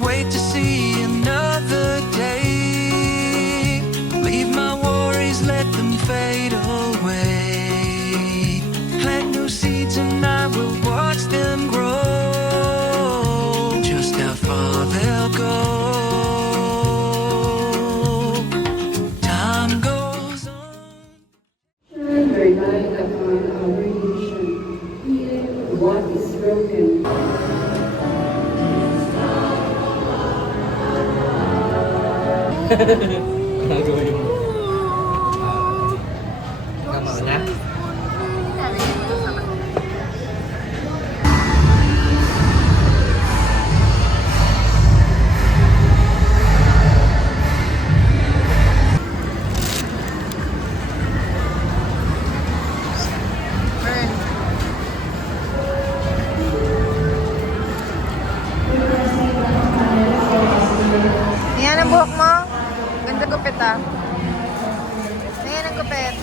wait to see another day. Leave my worries, let them fade away. Plant new seeds and I will watch them grow. Just how far they'll go. Time goes on. Relying upon our nation, healing what is broken. Gagawin mo. Tama na? Ayan ang buhok mo. Ganda gupit ah. Ayan ang gupit.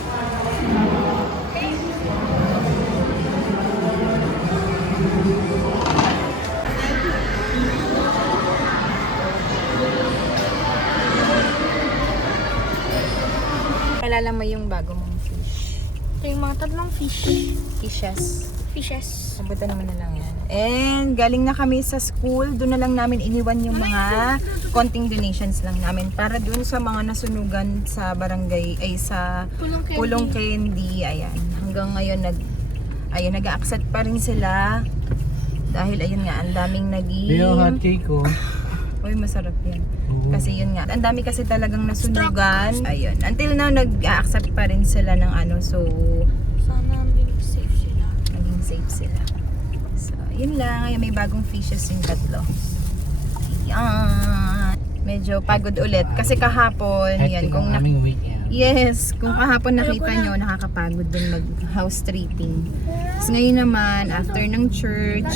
Kilala mo yung bago mong fish. Ito yung mga tatlong Fishes. fishes. Sabuta naman na lang yan. And galing na kami sa school. Doon na lang namin iniwan yung mga konting donations lang namin para doon sa mga nasunugan sa barangay ay sa Pulong Candy. Ayan. Hanggang ngayon nag-a-accept pa rin sila. Dahil ayun nga, ang daming Yung hot naging... cake ko. Uy, masarap yan. Oo. Kasi yun nga, ang dami kasi talagang nasunugan. Ayun. Until now, nag-a-accept pa rin sila ng ano. So, Sana maging safe sila. maging safe sila. So, yun lang. Ngayon may bagong fishes yung tatlo. Ayan. Medyo pagod ulit. Kasi kahapon, yan. Hectic Kung ang aming weekend. yes, kung kahapon nakita nyo, nakakapagod din mag-house tripping. Tapos ngayon naman, after ng church,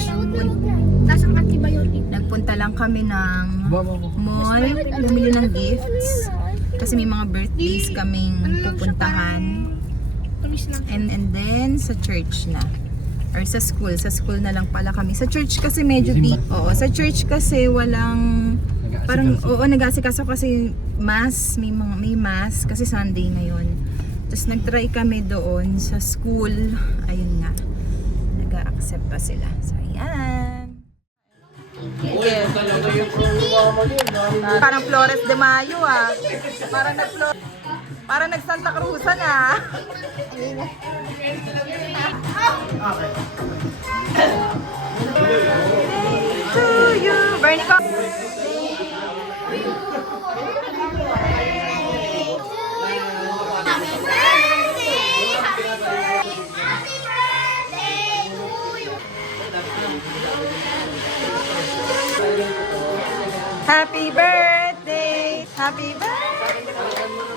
Lasang antibiotic. nagpunta lang kami ng mall, bumili ng gifts. Kasi may mga birthdays kaming pupuntahan. Tumis lang. And then sa church na. Or sa school na lang pala kami. Sa church kasi medyo deep. Oo, sa church kasi walang parang nag-aasikaso kasi mass, may mass kasi Sunday ngayon. Tapos nag-try kami doon sa school. Ayun nga. Nag-a-accept pa sila. So ayan. Yes. Parang Flores de Mayo ah. Parang nag-Santa Cruzan ah. To you, Bernie ko. Happy birthday! Happy birthday!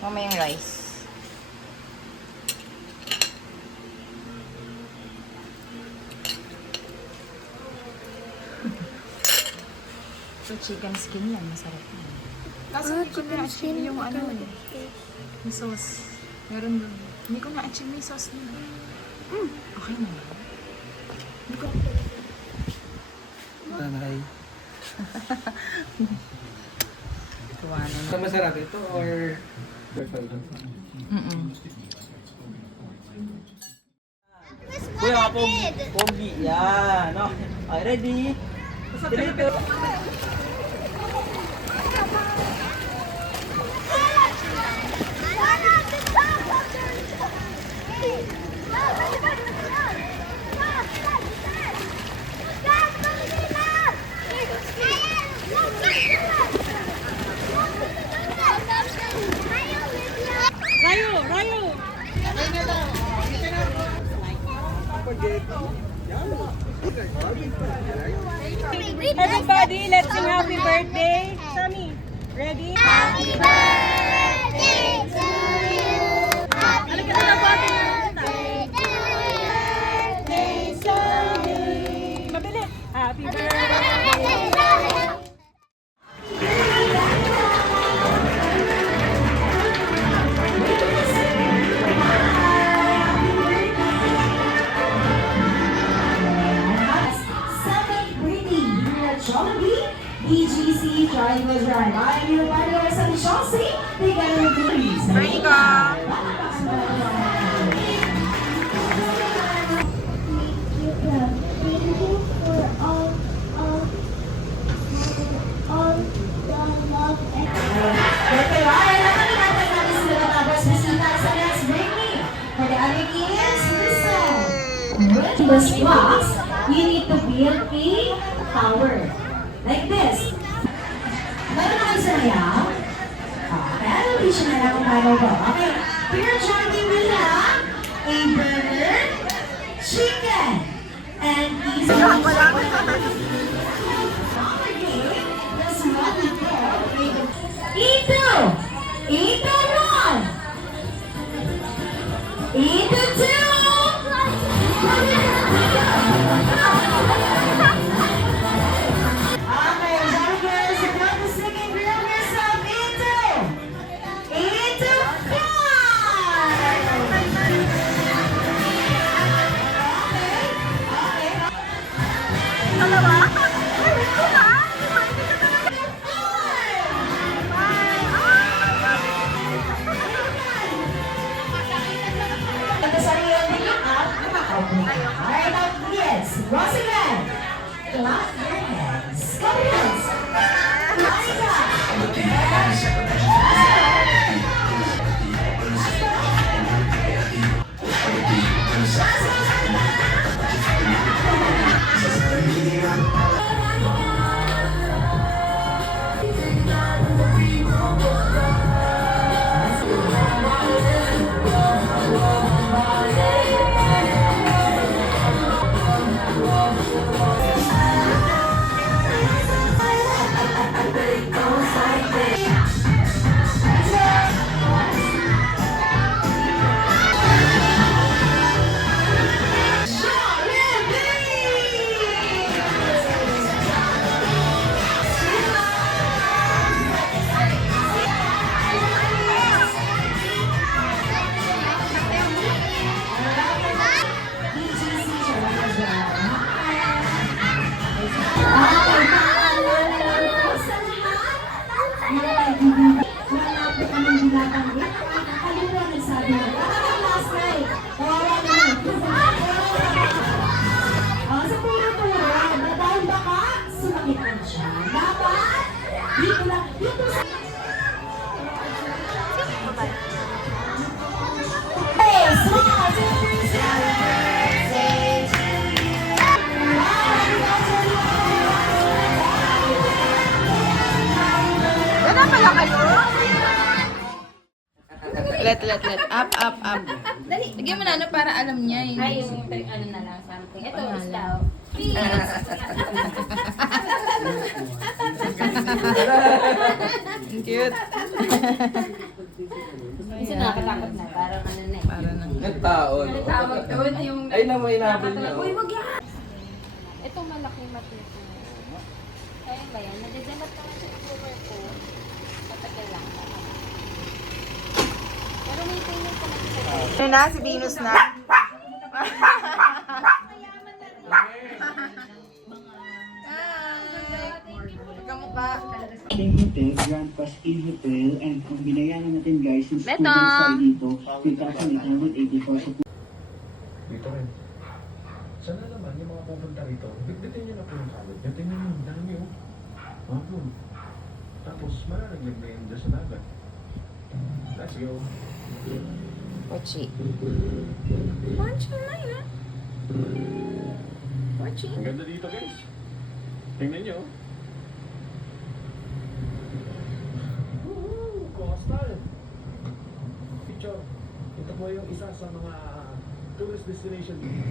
Mama yung rice. So chicken skin lang, masarap yan. Kasi hindi ko na-achieve yung ano eh. Yung sauce. Meron doon. Hindi ko na-achieve yung sauce nila. Okay na. Hindi ko... Nanay. Tuwa na. Ito masarap ito or... Kuya, pogi. Yan. Okay, ready? Everybody, let's sing happy birthday. Sammy, ready? Happy birthday to you. Happy birthday to you. Mabilis. Happy birthday. Second greeting here at Jollibee BGC Triangle Drive. I am your partner, San Chelsea, together with the There you go. Thank you for all the love and Birthday Ryan, nakalimutan natin sila natapos bisita sa Let's Bring Me. For the other kids, listen. With this box, you need to build a tower. Like this. Meron na kayo sa layaw? Kaya hindi siya na kung paano ba. Okay, here joining me have a burger, chicken, and easy. Ito! Ito one! Ito two! Okay, Joggers, about to sing and grill yourself. Ito! Ito five! Ito sa iyo, tingin up. Alright, now kids, once again, clap your hands. Come hands. Monica. Let. Up. Lagyan mo na ano para alam niya. Ay, yung ano na lang, something. Ito, istaw. Ang cute. Kasi nakakatakot na, parang ano na eh. Para nang... Nagtao, no? Tawag doon yung... Ay, na may inabot niya. Uy, wag yan! Itong malaki matuto. Kaya ba yan? Nadidemat naman sa cover ko. Matagal lang. Pero may payment ka na sa Ano na? Si Venus na? Kamukha. King Hotel, Grand Pass Inn Hotel, and kung binayaran natin guys, yung Beto! student side dito, 2,884 sa Dito rin. Sana naman yung mga pupunta rito, bitbitin nyo na po yung kalot. Yung tingnan nyo, dami oh. Mga po. Tapos malalaglag na yun dyan sa dagat. Let's go. Pochi. Ang ganda dito guys. Tingnan nyo. Woohoo! Coastal. Picture. Ito po yung isa sa mga tourist destination dito.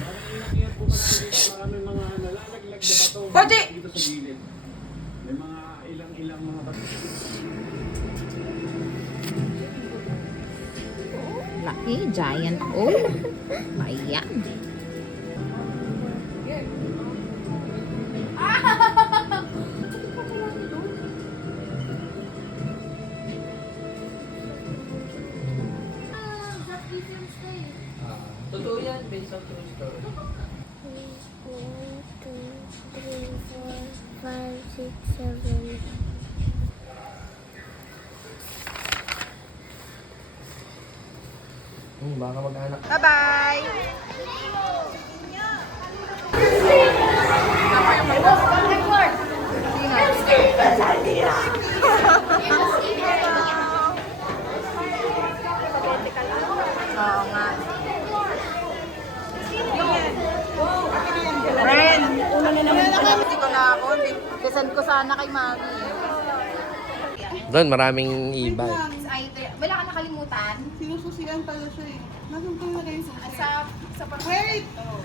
Parang ingat-ingat po kasi dito, maraming mga nalalaglag na bato Pwede! dito sa gilid. May mga ilang mga bato. Laki, giant hole. Ayan. Totoo yan, based on true story. 5, 6, 7. Baka mag-anak. Bye-bye! Oo nga. Ren! Hindi ko na ako. Bisan ko sana kay Mami. Doon, maraming ibay. Wala ka nakalimutan? Sinususian pala siya eh. Nasaan ko na kayo susi? Sa Wait!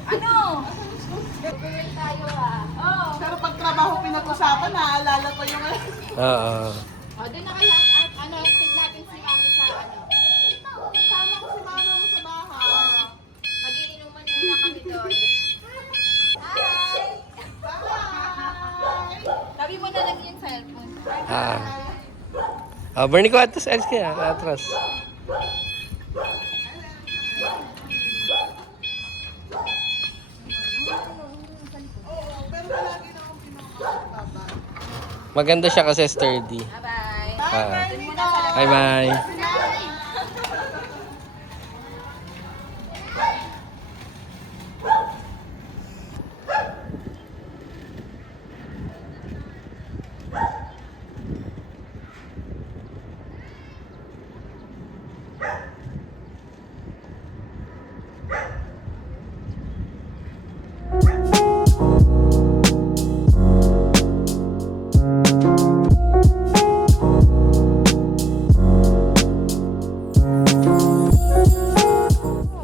Ano? Tuloy tayo Oh. Pero pag trabaho pinag-usapan, naaalala ko yung Oo. O, doon na kayo. Tig natin si Mami sa Sama ko si mama mo sa bahay. Mag-iinuman muna kami doon. Hi! Sabi mo na lang yung cellphone. Bernie ko atas, alis kaya, atras. Maganda siya kasi sturdy. Bye-bye. Ah. Doon muna sa labas. Bye-bye.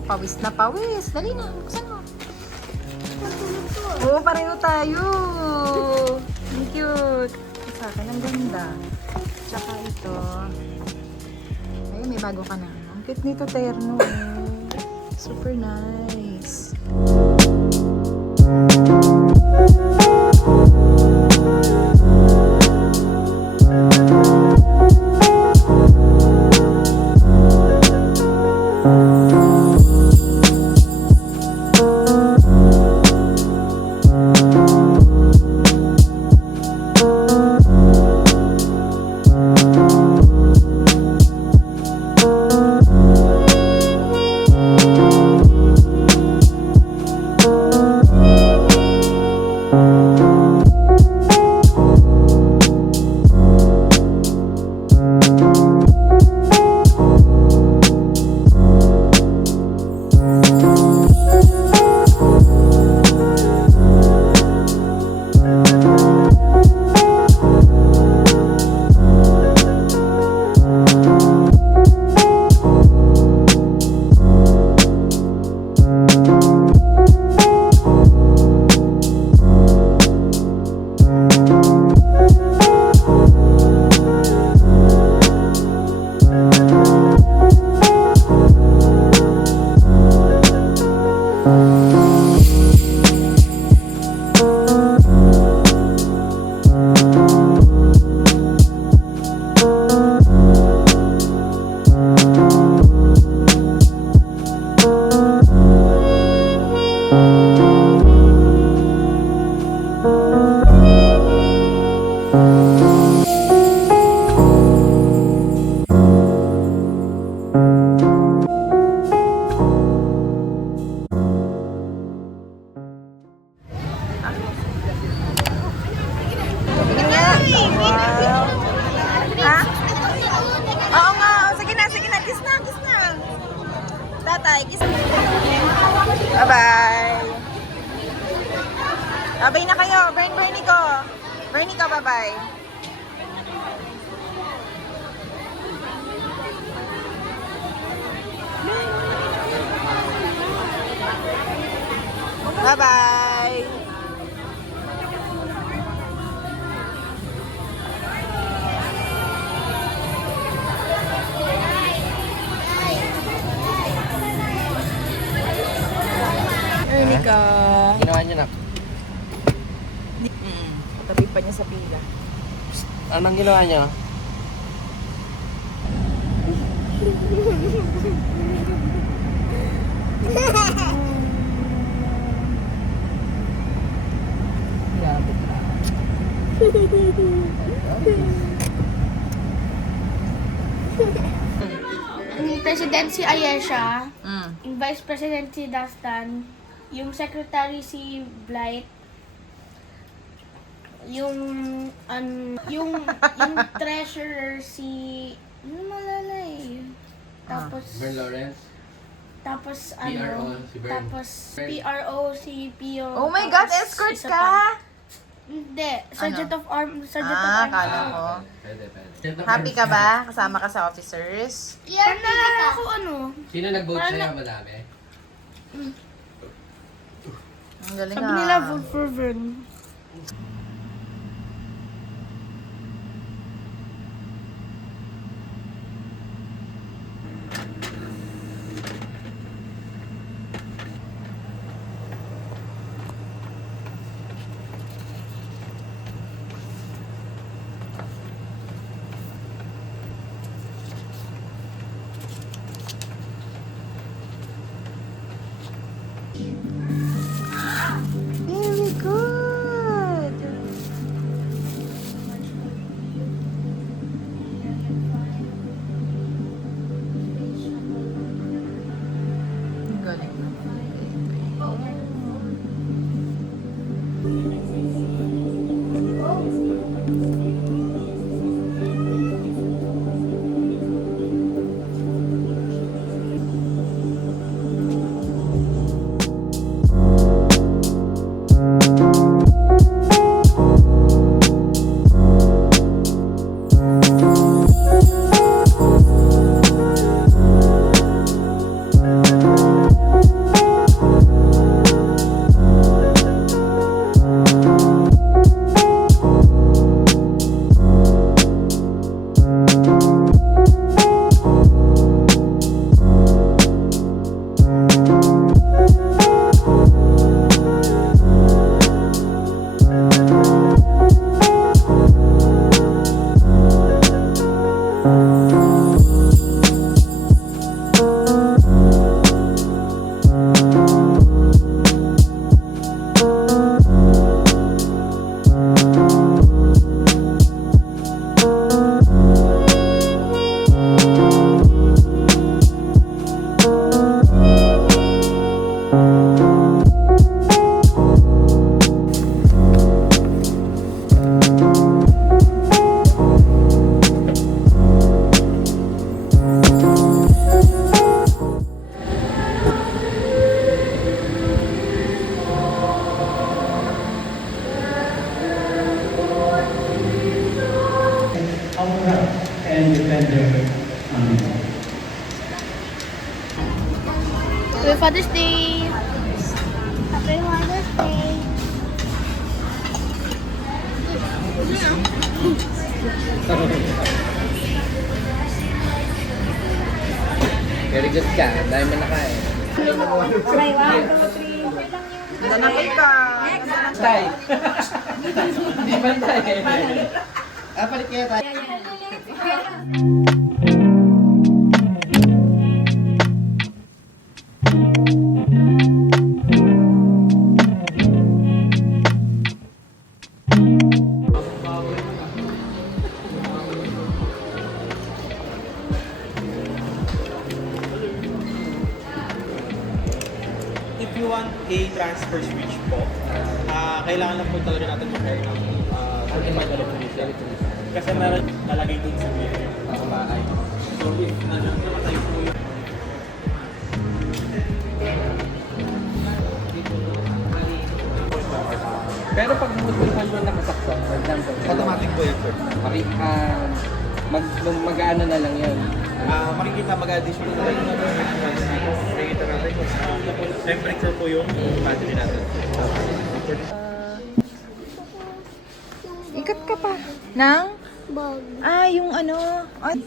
Pawis na pawis. Dali na. Buksan mo. Oo, pareho tayo. Ang cute. Sa akin, ang ganda. Tsaka ito. Ayun, may bago ka na. Ang cute nito, terno. Super nice. Bye-bye. Bye na kayo. Bernie ko. Bernie ko, bye-bye. Bye-bye! Ernika. Ginawa niyo na. Tabi pa niya sa pila. Anong ginawa niyo? Yung president si Ayesha, Mm. yung vice president si Dastan, yung secretary si Blight, yung yung treasurer si ano malala eh. Tapos Lawrence? tapos PRO si Bern. tapos PRO si Pio. Oh my God, tapos escort isa ka! pa. Hindi, Sergeant of Arms, Sergeant of Arms. Kala ko. Pwede. Happy ka ba? Kasama ka sa officers? Naalala ko ano, Sino nag-vote sa'yo? Madami? Ang galing sabi nila vote for Vern. Very good! Ang galing naman. and defender. Happy Father's Day! Happy Father's Day! Very good ka. Dahil mo nakain. Ganda na kita! Tay! Hindi man tayo. Palit kaya tayo. If you want a transfer switch po, kailangan lang po talaga natin mag-pair ng electrician. Kasi meron nalagay dun sa meter sa bahay. So if namatay po yun, Pero pag multiple mo nakasaksak, for example, automatic po yun, sir. mag-ano na lang yun. makikita mag-addition na tayo ng makikita natin kung temperature po yung battery natin. Ikot ka pa. Nang? Bag. Ah, yung ano. Ay.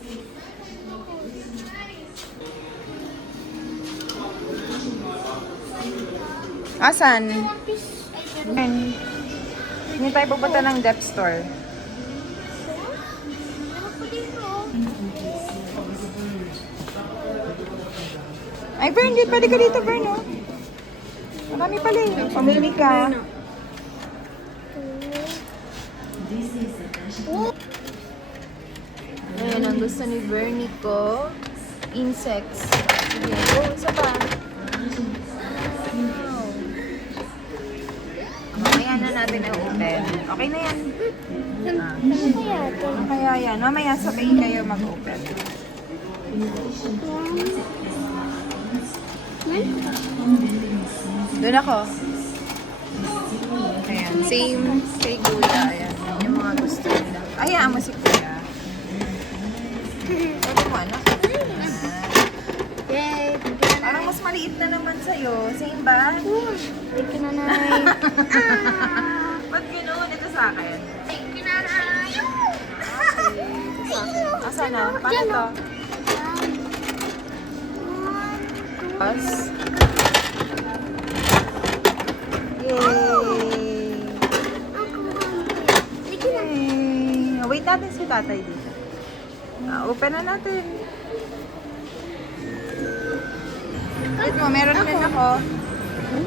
Asan? Hindi tayo pupunta ng depth store. Ay, Bern, di pwede ka dito, Bern, oh. Marami pala eh. Pamili ka. Ayan, ang gusto ni Bernie ko. Insects. Sige, oh, isa pa. Wow. Mamaya na natin i-open. Okay na yan. Ano kaya yan? Mamaya sabay kayo mag-open. Doon ako. Ayan. Same kay Kuya. Ayan. Yung mga gusto nila. Ayaan mo si Kuya. Ano mo, anak? Yay! Parang mas maliit na naman sa'yo. Same ba? Thank you, nanay. Ba't ganoon? Ito sa akin. Thank you, nanay. Asa na? Paano to? Pas. Yay! Yay! Wait natin si tatay dito. Open na natin. Wait mo, meron din ako.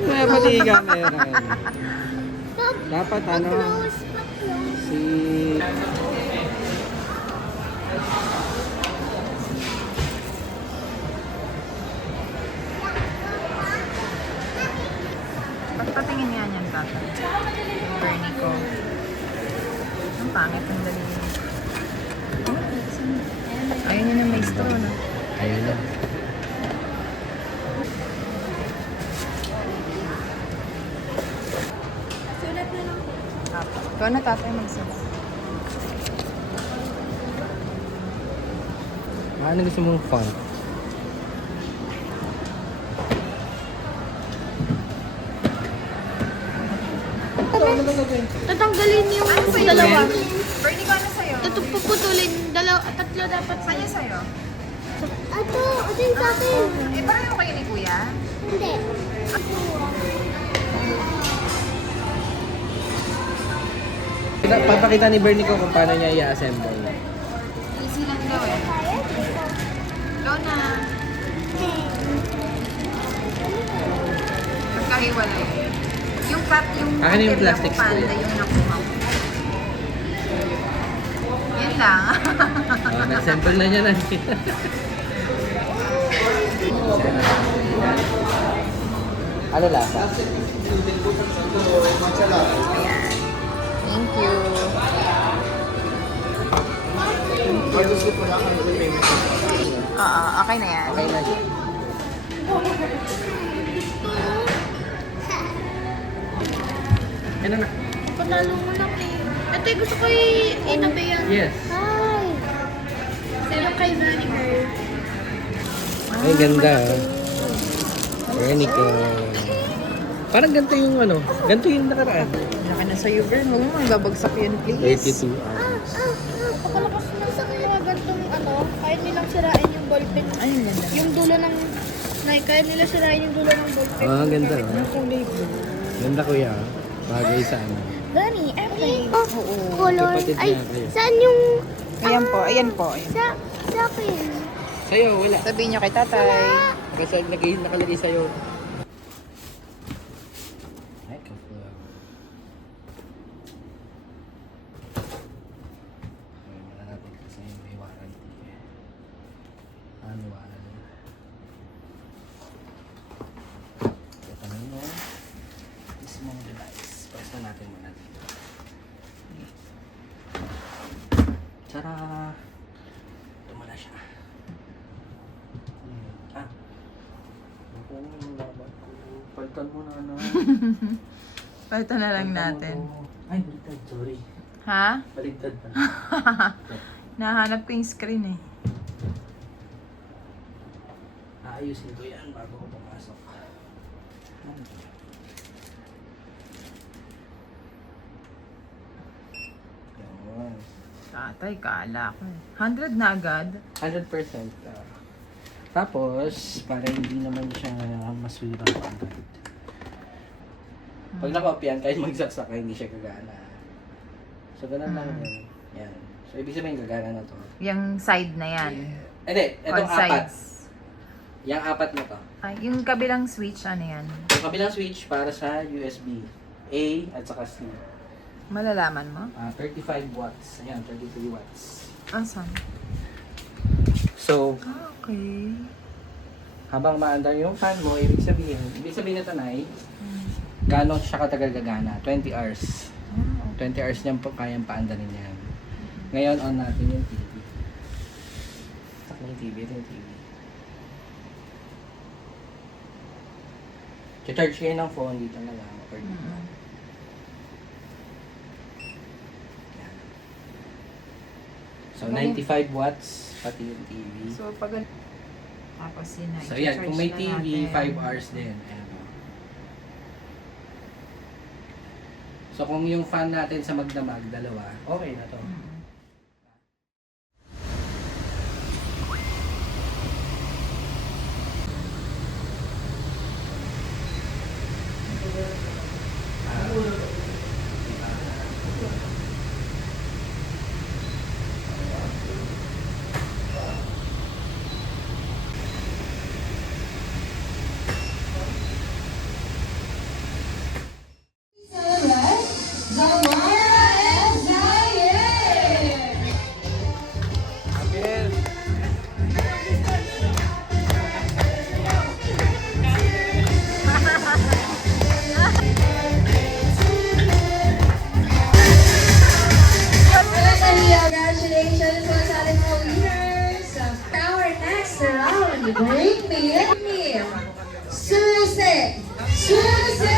Pati ka meron. Dapat ano, si... Ba't patingin nga niyan, tatay? Yung Bernie ko. Ang pangit ang dali. Ayun yun ang may straw, no? Ayun na. Ikaw na, tatay, magsulat. Ano gusto mong font? Tatanggalin yung dalawa. Bernie ko, ano sa'yo? Puputulin. Tatlo dapat Sa'yo sa'yo? Ito yung sa akin. Eh, pareho kayo ni Kuya? Hindi. Papakita ni Bernie ko kung paano niya i-assemble. Easy lang gawin. Go na. Magkahiwalay. Yung Akin yung material plastic ko, panda strip. yung nakuha ko. Yan lang. Nag-sample na niya na. Ano lasa? Thank you. Okay na yan. Okay na. Ano na? Panalo mo na eh. Ito gusto ko i-inabi yan. Yes. Hi! Pero kay Bernie. Ay, ganda. Bernie ko. Parang ganito yung ano. Ganito yung nakaraan. Laki na sa'yo, Bern. Huwag mo babagsak yun, please. 32 hours. Kapalakas na sa kanya gantong ano, kaya nilang sirain yung ballpen. Ayun, ganda. Yung dulo ng... Kaya nila sirain yung dulo ng ballpen. Ah, ganda. Yung kulay blue. Ganda kuya. Bagay sa ano. Bernie, airplane. Oo. Color. Kapatid Ay, niya kayo. saan yung... Ayan po, ayan po. Ayan. Sa akin. Sa'yo, wala. Sabihin nyo kay tatay. Kasi nakalagay sa'yo. Ay, ka-vlog. Gawin mo na natin kasi may warranty. Annual. Ito na yun. Mismong device. Press na natin muna dito. Tara! Tumala siya. Ako, yung laban ko. Palitan mo na na. Palito na lang natin. Ay, baligtad. Sorry. Ha? Baligtad pa. Nahanap ko yung screen eh. Ayusin ko yan bago ko pumasok. Yan. Tatay, kala ko. 100 na agad. 100%. Tapos, para hindi naman siya masura agad. Pag nakopyan, kahit magsasaka, hindi siya gagana. So, ganun lang yun. Yan. So, ibig sabihin, gagana na to. Yung side na yan. Hindi, itong All apat. sides. Yung apat na to. Ay, yung kabilang switch, ano yan? Yung kabilang switch para sa USB. A at saka C. Malalaman mo? 35 watts. Ayan, 33 watts. Asan? So, Okay. habang maandar yung fan mo, ibig sabihin na tanay, gano'n siya katagal gagana? 20 hours. 20 hours niyan po kayang paandarin yan. Ngayon, on natin yung TV. Sakto yung TV, ito yung TV. Charge kayo ng phone dito na lang. Or dito. Yan. So, 95 watts, pati yung TV. So, pag... Tapos yun na. So, yan. Kung may i-charge na TV, natin. 5 hours din. Ayan. O. So, kung yung fan natin sa magdamag, dalawa, okay na to. Congratulations po sa ating mga winners. For our next round, bring me Susie! Susie!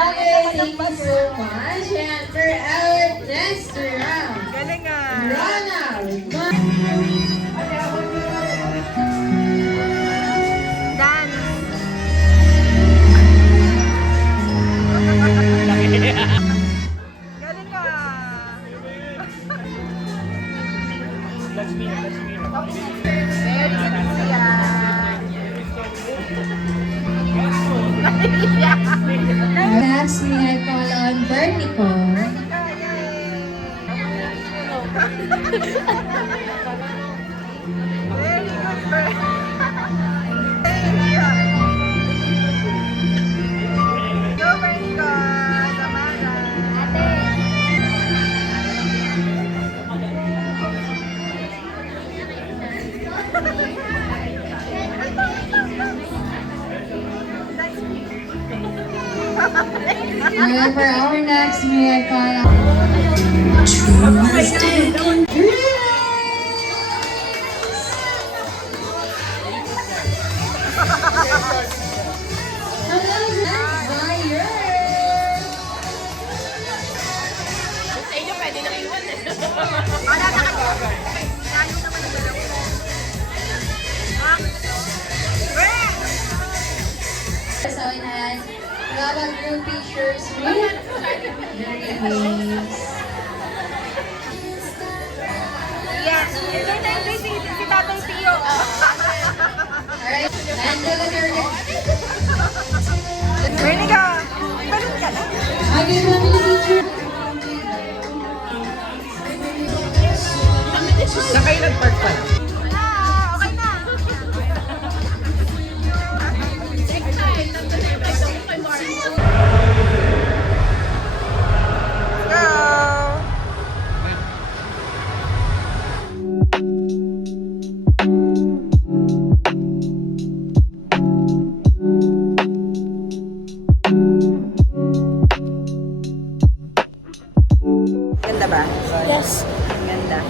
Okay, thank you so much. And for our next round, Galing ah! Ronald! Dance! Galing ah! Very good kuya! Next, may I call on Vertico. Very good bird! Go Vertico! Samara! And for our next, may I call on So in hand, we have a group pictures with very nice. Yes! Entertain si Tatay Tio! Alright, and Vertico! Balon ka na! I give family picture. Saan kayo nag-park pala? Wala! Okay na! Go! Ganda ba? Yes. Ganda.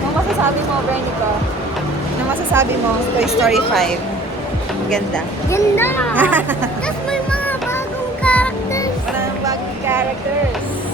Anong masasabi mo, Vernico? Anong masasabi mo, Toy Story 5? Ganda. Ganda! Tapos may mga bagong characters Maraming bagong characters.